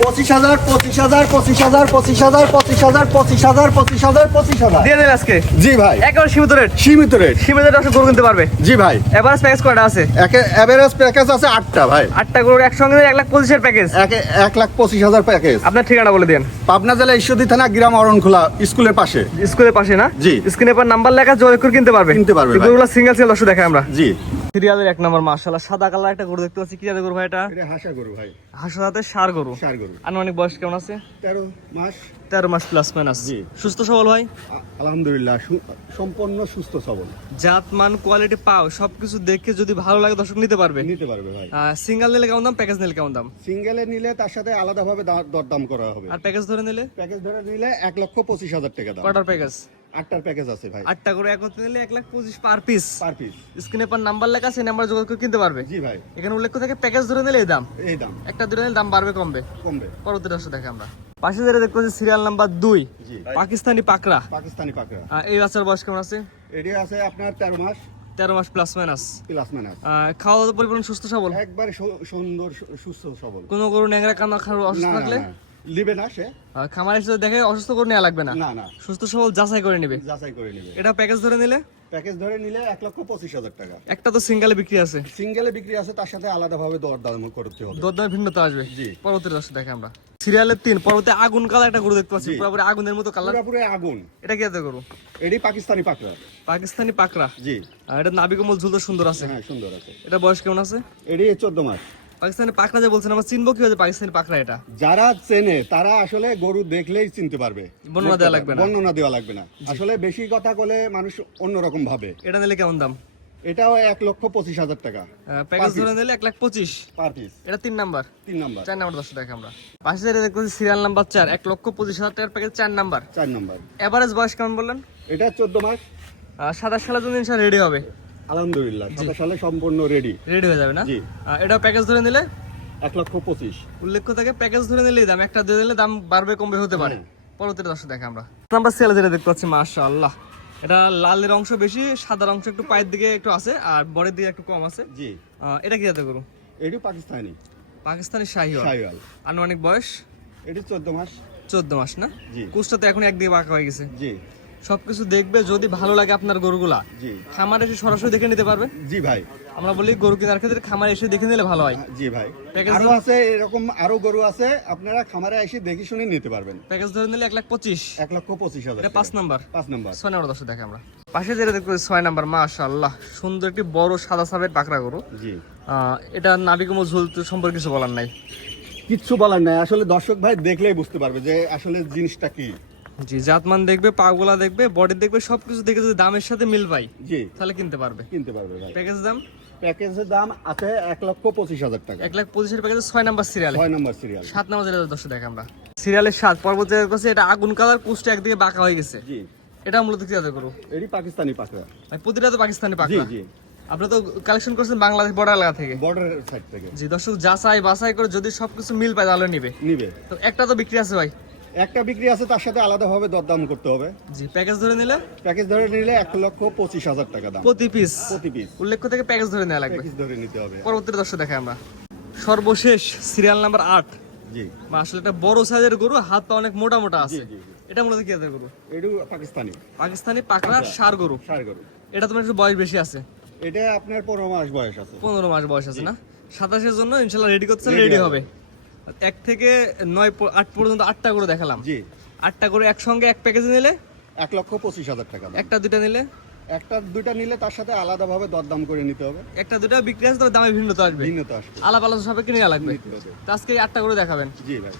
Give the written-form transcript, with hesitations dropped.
25,000 25,000 25,000 25,000 25,000 25,000 25,000 25,000 দিয়ে দেন আজকে। জি ভাই, একেবারে সীমিত রেট। সীমিত রেট। সীমিত রেট গরু কিনতে পারবে। জি ভাই, এভারেজ প্যাকেজ কয়টা আছে? এভারেজ প্যাকেজ আছে 8টা ভাই। 8টা গরু একসঙ্গে 1,25,000 প্যাকেজ। 1,25,000 প্যাকেজ। আপনার ঠিকানা বলে দেন। পাবনা জেলা ঈশ্বরদী থানা, গ্রাম অরণখোলা, স্কুলের পাশে। স্কুলের পাশে না? জি। স্ক্রিনে পর নাম্বার লেখা, যোগাযোগ করে কিনতে পারবে। কিনতে পারবে ভাই। গরুগুলো সিঙ্গেল সিঙ্গেল দর্শক দেখাই আমরা। জি। সিরিয়ালের 1 নম্বর মাশাআল্লাহ সাদা কালার একটা গরু দেখতে পাচ্ছি। কি জাতের গরু ভাই এটা? এটা হাসা গরু ভাই। হাসা জাতের ষাঁড় গরু। ষাঁড় গরু। আনুমানিক বয়স কেমন আছে? 13 মাস। 13 মাস প্লাস মাইনাস। জি। সুস্থ সবল ভাই? আলহামদুলিল্লাহ, সম্পূর্ণ সুস্থ সবল। জাত মান কোয়ালিটি পাও সবকিছু দেখে যদি ভালো লাগে দর্শক নিতে পারবে। নিতে পারবে ভাই। সিঙ্গেল নিলে কেমন দাম, প্যাকেজ নিলে কেমন দাম? সিঙ্গেলে নিলে তার সাথে আলাদাভাবে দরদাম করা হবে। আর প্যাকেজ ধরে নিলে? প্যাকেজ ধরে নিলে 1,25,000 টাকা দাম। কটার প্যাকেজ? 8টার প্যাকেজ আছে ভাই। 8টা করে একত্রে নিলে 1,25,000 পার পিস। Per piece. স্ক্রিনে পর নাম্বার লেখা আছে, নাম্বার যোগাযোগ করে কিনতে পারবে। জি ভাই। এখানে উল্লেখ থাকে প্যাকেজ ধরে নিলে এই দাম। এই দাম। একটা দুটো নিলে দাম বাড়বে কমবে। কমবে। পরবর্তী দর্শক দেখে আমরা। পাশে যেটা দেখতে পাচ্ছি সিরিয়াল নাম্বার 2, জি। পাকিস্তানি পাকড়া। পাকিস্তানি পাকড়া। এই বাচ্চার বয়স কেমন আছে? এটি আছে আপনার 13 মাস 13 মাস প্লাস মাইনাস। Plus minus. খাওয়া দাওয়া পরিপূর্ণ সুস্থ সবল। একবারে সুন্দর সুস্থ সবল। কোনো গরু ন্যাংরা কান্না খাওয়া অসুস্থ না, না, থাকলে না। লিবে না সে। খামার এসে দেখে অসুস্থ করে নেওয়া লাগবে না। না, না। সুস্থ সবল যাচাই করে নেবে। যাচাই করে নেবে। এটা প্যাকেজ ধরে নিলে? প্যাকেজ ধরে নিলে 1,25,000 টাকা। একটা তো সিঙ্গেলে বিক্রি আছে। সিঙ্গেলে বিক্রি আছে, তার সাথে আলাদাভাবে দরদাম করতে হবে। দরদামে ভিন্নতা আসবে। জি। পরবর্তী দর্শক দেখে আমরা। সিরিয়ালের 3, পরবর্তী আগুন কালার একটা গরু দেখতে পাচ্ছি, জি। পুরোপুরি আগুনের মতো কালার। পুরোপুরি আগুন। এটা কি জাতের গরু? এটি পাকিস্তানি পাকড়া। পাকিস্তানি পাকড়া। জি। আর এটা নাভি কমল ঝুল তো সুন্দর আছে। হ্যাঁ, সুন্দর আছে। এটা বয়স কেমন আছে? এটি 14 মাস। পাকিস্তানি পাকড়া যে বলছেন, আমরা চিনবো কিভাবে পাকিস্তানি পাকড়া এটা? যারা চেনে তারা আসলে গরু দেখলেই চিনতে পারবে। বর্ণনা দেওয়া লাগবে না। বর্ণনা দেওয়া লাগবে না। আসলে বেশি কথা বলে মানুষ অন্যরকম ভাবে। এটা নিলে কেমন দাম? এটাও 1,25,000 টাকা। প্যাকেজ Per ধরে নিলে 1,25,000। Per piece. এটা 3 নাম্বার। 3 নাম্বার। 4 নাম্বার দর্শক দেখে আমরা। পাশে যেটা দেখতেছি সিরিয়াল নাম্বার 4, 1,25,000 টাকার প্যাকেজ 4 নাম্বার। 4 নাম্বার। এভারেজ বয়স কেমন বললেন? এটা 14 মাস। 27 সালের জন্য ইনশাআল্লাহ রেডি হবে। আলহামদুলিল্লাহ, 27 সালে সম্পূর্ণ রেডি। রেডি হয়ে যাবে না? জি। এটা প্যাকেজ ধরে নিলে 1,25,000। উল্লেখ্য থাকে প্যাকেজ ধরে নিলে দাম, একটা দিয়ে দিলে দাম বাড়বে কমবে হতে পারে। হ্যাঁ। পরবর্তী দর্শক দেখে আমরা। নাম্বার সেল যেটা দেখতে পাচ্ছি, মাশাআল্লাহ এটা লালের অংশ বেশি, সাদার অংশ একটু পায়ের দিকে একটু আছে, আর বডির দিকে একটু কম আছে। জি। এটা কি জাতে গরু? এটি পাকিস্তানি পাকিস্তানি শাহিওয়াল। শাহিওয়াল। আনুমানিক বয়স এটি 14 মাস। 14 মাস না? জি। কুচটা তো এখন একদিকে বাঁকা হয়ে গেছে। জি। সবকিছু দেখবে, যদি ভালো লাগে আপনার গরুগুলা জি। খামারে এসে সরাসরি দেখে নিতে পারবে। জি ভাই। আমরা বলি গরু কেনার ক্ষেত্রে খামারে এসে দেখে নিলে ভালো হয়। জি ভাই। প্যাকেজ আরো আছে, এরকম আরো গরু আছে, আপনারা খামারে এসে দেখে শুনে নিতে পারবেন। প্যাকেজ ধরে নিলে 1,25,000। 1,25,000। এটা 5 নাম্বার। 5 নাম্বার। 6 নাম্বার দর্শক দেখে আমরা। পাশে যেটা দেখতে 6 নাম্বার, মাশাআল্লাহ সুন্দর একটি বড় সাদা সাবের পাকড়া গরু। জি। এটা নাভি কোমল ঝুল সম্পর্কে কিছু বলার নাই। কিচ্ছু বলার নাই, আসলে দর্শক ভাই দেখলেই বুঝতে পারবে যে আসলে জিনিসটা কি। জি, জাতমান দেখবে, পাগুলা দেখবে, বডি দেখবে, সবকিছু দেখে যদি দামের সাথে মিল পাই জি। তাহলে কিনতে পারবে। কিনতে পারবে ভাই। প্যাকেজ দাম? প্যাকেজের দাম আছে 1,25,000 টাকা। 1,25,000 প্যাকেজ 6 নাম্বার সিরিয়ালে। 6 নাম্বার সিরিয়াল। 7 নাম্বার যেটা দর্শক দেখে আমরা। সিরিয়ালের 7 পর্বত যেটা করছে, এটা আগুন কালার, কুচটা একদিকে বাঁকা হয়ে গেছে। জি। এটা মূলত কি জাতের গরু? এটি পাকিস্তানি পাকড়া। প্রতিটা তো পাকিস্তানি জি। পাকড়া। জি। আপনি তো কালেকশন করছেন বাংলাদেশ বর্ডার এলাকা থেকে। বর্ডার সাইড থেকে। জি, দর্শক যাচাই বাছাই করে যদি সবকিছু মিল পায় তাহলে নিবে। নিবে। তো একটা তো বিক্রি আছে ভাই। একটা বিক্রি আছে, তার সাথে আলাদাভাবে দরদাম করতে হবে। জি, প্যাকেজ ধরে নিলে প্যাকেজ ধরে নিলে 1,25,000 টাকা দাম। প্রতি পিস। প্রতি পিস। উল্লেখ্য থেকে প্যাকেজ ধরে নেওয়া লাগবে। প্যাকেজ ধরে নিতে হবে। পরবর্তী দর্শক দেখে আমরা। সর্বশেষ সিরিয়াল নাম্বার 8। জি। আসলে এটা বড় সাইজের গরু, হাত পা অনেক মোটা মোটা জি। আছে। জি। এটা মূলত কি জাতের গরু? এটি পাকিস্তানি পাকিস্তানি পাকড়া ষাঁড় গরু। ষাঁড় গরু। এটা তোমার একটু বয়স বেশি আছে। এটা আপনার 15 মাস বয়স আছে। 15 মাস বয়স আছে না? 27-এর জন্য ইনশাআল্লাহ রেডি করতে Ready রেডি হবে। হবে। 1 থেকে 8 পর্যন্ত 8টা গরু দেখালাম। জি। 8টা গরু একসঙ্গে এক প্যাকেজে নিলে? 1,25,000 টাকা দাম। একটা দুইটা নিলে? একটা দুইটা নিলে তার সাথে আলাদাভাবে দরদাম করে নিতে হবে। একটা দুইটা বিক্রি আছে, তবে দামে ভিন্নতা আসবে। ভিন্নতা আসবে। আলাদা আলাদা সাপেক্ষে নেওয়া লাগবে। নিতে হবে। তো আজকে এই 8টা গরু দেখাবেন। জি ভাই।